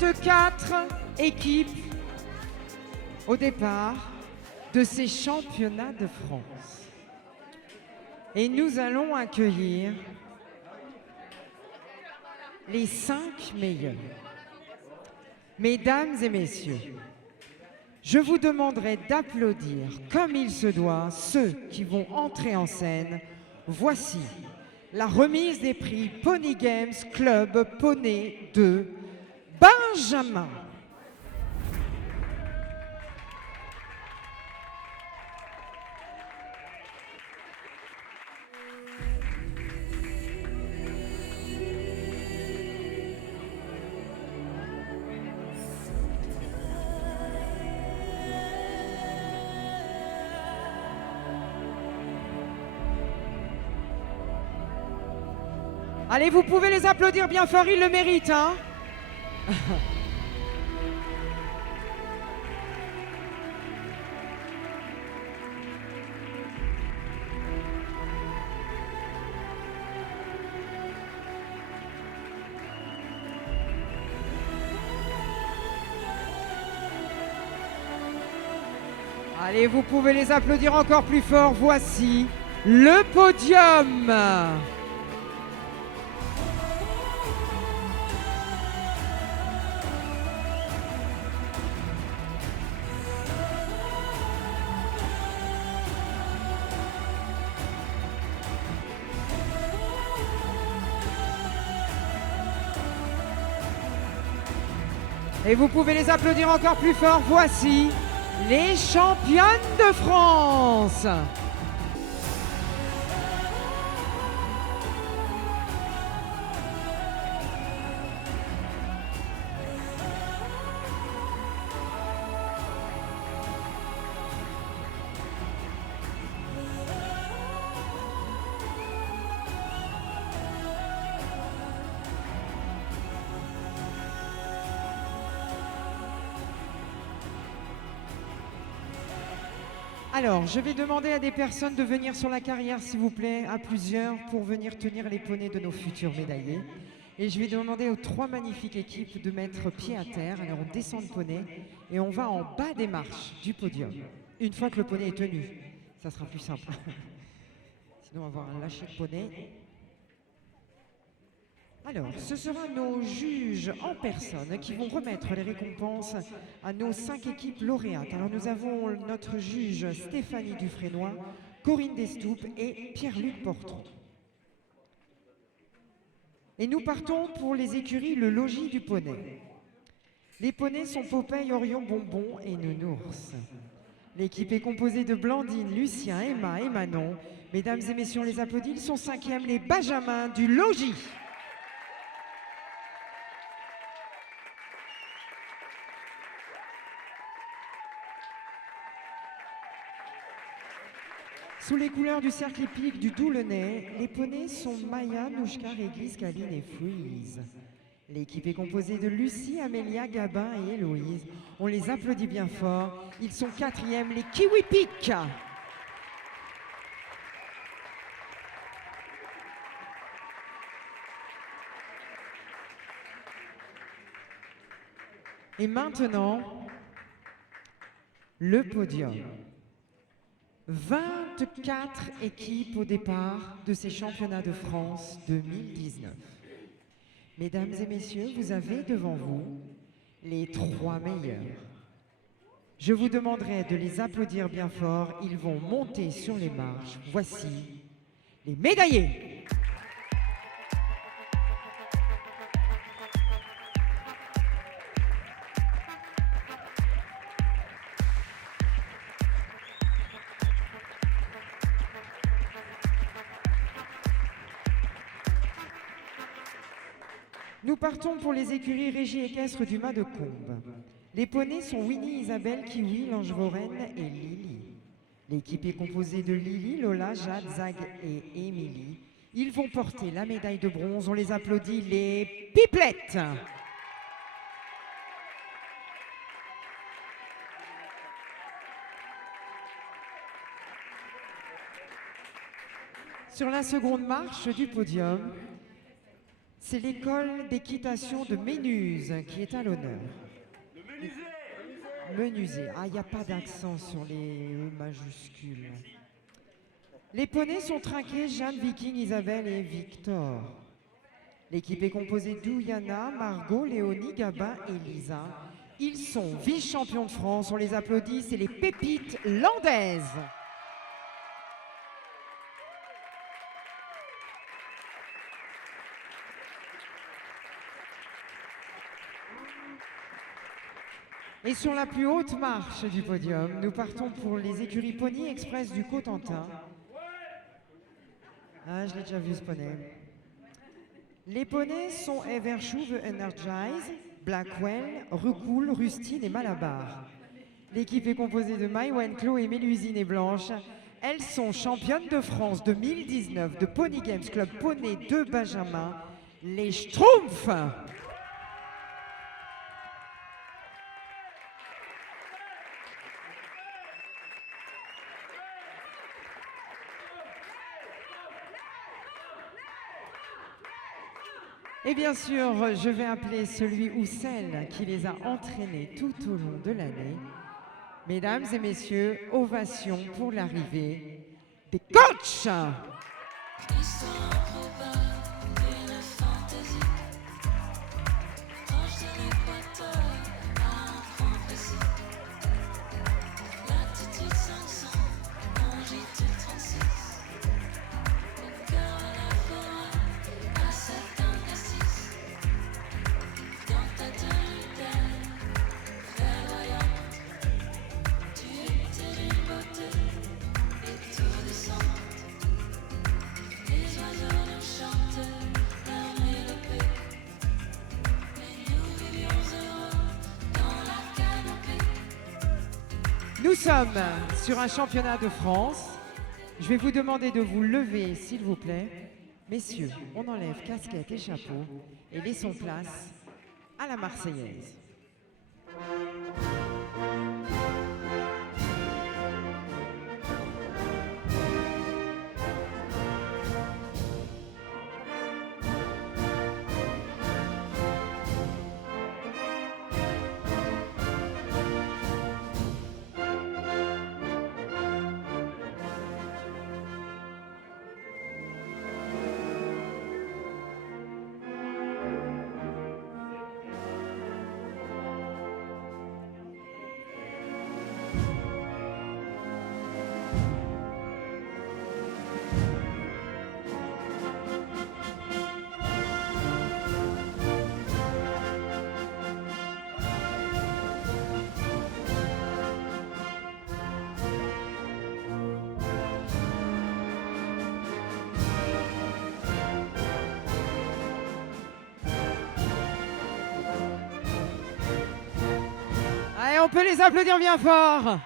24 équipes au départ de ces championnats de France. Et nous allons accueillir les 5 meilleurs. Mesdames et messieurs, je vous demanderai d'applaudir comme il se doit ceux qui vont entrer en scène. Voici la remise des prix Pony Games Club Poney de Benjamin. Allez, vous pouvez les applaudir bien fort, ils le méritent, hein. Allez, vous pouvez les applaudir encore plus fort. Voici le podium. Et vous pouvez les applaudir encore plus fort. Voici les championnes de France. Alors, je vais demander à des personnes de venir sur la carrière, s'il vous plaît, à plusieurs, pour venir tenir les poneys de nos futurs médaillés. Et je vais demander aux 3 magnifiques équipes de mettre pied à terre. Alors, on descend le poney et on va en bas des marches du podium. Une fois que le poney est tenu, ça sera plus simple. Sinon, on va avoir un lâcher de poney. Alors, ce sera nos juges en personne qui vont remettre les récompenses à nos 5 équipes lauréates. Alors, nous avons notre juge Stéphanie Dufresnoy, Corinne Destoupes et Pierre-Luc Portron. Et nous partons pour les écuries Le Logis du Poney. Les poneys sont Popeye, Orion, Bonbon et Nounours. L'équipe est composée de Blandine, Lucien, Emma et Manon. Mesdames et messieurs, on les applaudit. Ils sont 5e, les Benjamins du Logis. Sous les couleurs du cercle hippique du Doulenay, les poneys sont Maya, Nouchka, Réglisse, Kaline et Freeze. L'équipe est composée de Lucie, Amélia, Gabin et Héloïse. On les applaudit bien fort. Ils sont 4e, les Kiwi Pick. Et maintenant, le podium. 24 équipes au départ de ces championnats de France 2019. Mesdames et messieurs, vous avez devant vous les 3 meilleurs. Je vous demanderai de les applaudir bien fort. Ils vont monter sur les marches. Voici les médaillés. Nous partons pour les écuries régie équestre du Mas de Combes. Les poneys sont Winnie, Isabelle, Kiwi, Lange-Vauraine et Lily. L'équipe est composée de Lily, Lola, Jade, Zag et Émilie. Ils vont porter la médaille de bronze. On les applaudit, les Pipelettes. Sur la seconde marche du podium, C'est l'école d'équitation de Ménuse qui est à l'honneur. Menuisier. Ah, il n'y a pas d'accent sur les E majuscules. Les poneys sont trinqués Jeanne, Viking, Isabelle et Victor. L'équipe est composée d'Ouyana, Margot, Léonie, Gabin et Lisa. Ils sont vice-champions de France, on les applaudit, c'est les pépites landaises. Et sur la plus haute marche du podium, nous partons pour les écuries Pony Express du Cotentin. Ah, je l'ai déjà vu ce poney. Les poneys sont Evershoe, Energize, Blackwell, Recool, Rustine et Malabar. L'équipe est composée de Maïwen, Chloé, Mélusine et Blanche. Elles sont championnes de France 2019 de Pony Games Club Poney de Benjamin, les Schtroumpfs. Et bien sûr, je vais appeler celui ou celle qui les a entraînés tout au long de l'année. Mesdames et messieurs, ovation pour l'arrivée des coachs. Nous sommes sur un championnat de France. Je vais vous demander de vous lever, s'il vous plaît. Messieurs, on enlève casquette et chapeau et laissons place à la Marseillaise. Allez, on peut les applaudir bien fort.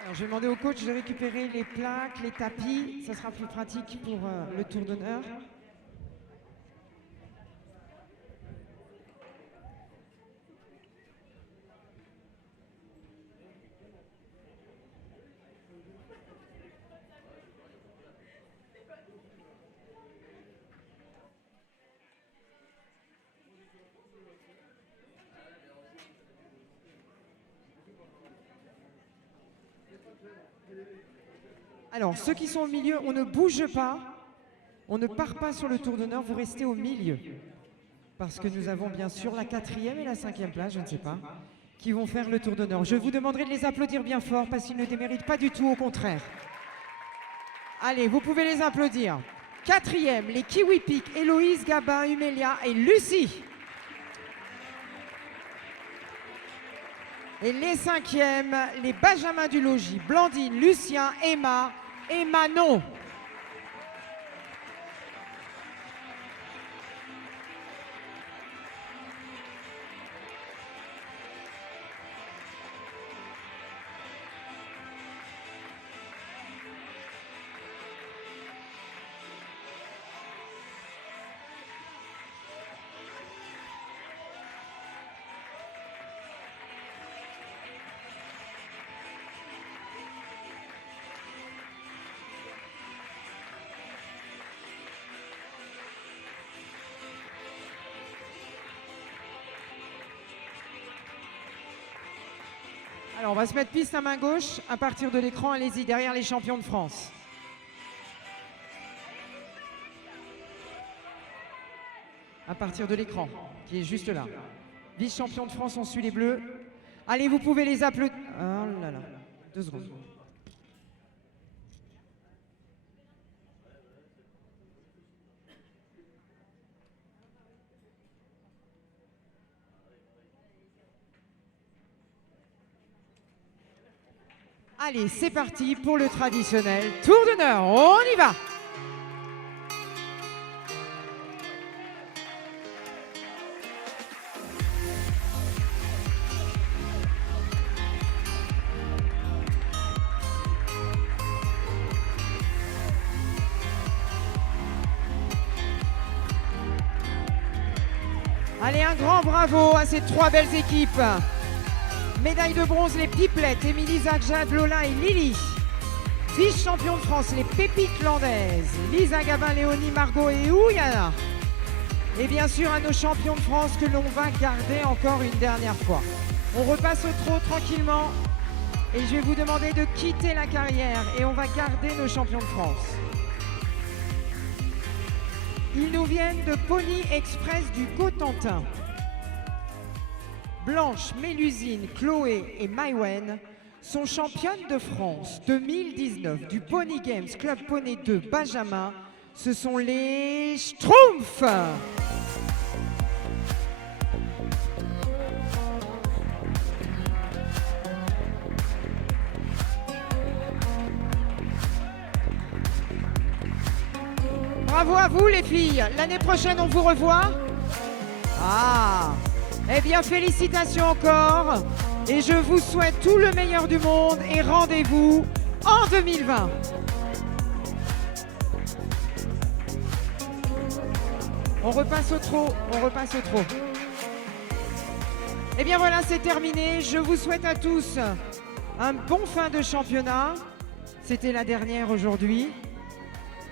Alors, je vais demander au coach de récupérer les plaques, les tapis. Ça sera plus pratique pour le tour d'honneur. Alors, ceux qui sont au milieu, on ne bouge pas. On ne part pas sur le tour d'honneur, vous restez au milieu. Parce que nous avons bien sûr la 4e et la 5e place, je ne sais pas, qui vont faire le tour d'honneur. Je vous demanderai de les applaudir bien fort parce qu'ils ne déméritent pas du tout, au contraire. Allez, vous pouvez les applaudir. 4e, les Kiwi Pic, Héloïse, Gabin, Humélia et Lucie. Et les 5e, les Benjamins du logis, Blandine, Lucien, Emma et Manon. Alors, on va se mettre piste à main gauche. À partir de l'écran, allez-y, derrière les champions de France. À partir de l'écran, qui est juste là. Vice-champion de France, on suit les bleus. Allez, vous pouvez les applaudir. Oh là là, 2 secondes. Allez, c'est parti pour le traditionnel tour d'honneur. On y va! Allez, un grand bravo à ces 3 belles équipes. Médaille de bronze, les Pipelettes, Émilie, Zach, Jade, Lola et Lily. Vice-champion de France, les Pépites landaises, Lisa, Gabin, Léonie, Margot et Ouyana. Et bien sûr à nos champions de France que l'on va garder encore une dernière fois. On repasse au trot tranquillement et je vais vous demander de quitter la carrière et on va garder nos champions de France. Ils nous viennent de Pony Express du Cotentin. Blanche, Mélusine, Chloé et Maïwen sont championnes de France 2019 du Pony Games Club Poney 2 Benjamin. Ce sont les Schtroumpfs. Bravo à vous les filles. L'année prochaine on vous revoit. Ah, eh bien félicitations encore. Et je vous souhaite tout le meilleur du monde et rendez-vous en 2020. On repasse au trot, on repasse au trot. Eh bien voilà, c'est terminé. Je vous souhaite à tous un bon fin de championnat. C'était la dernière aujourd'hui.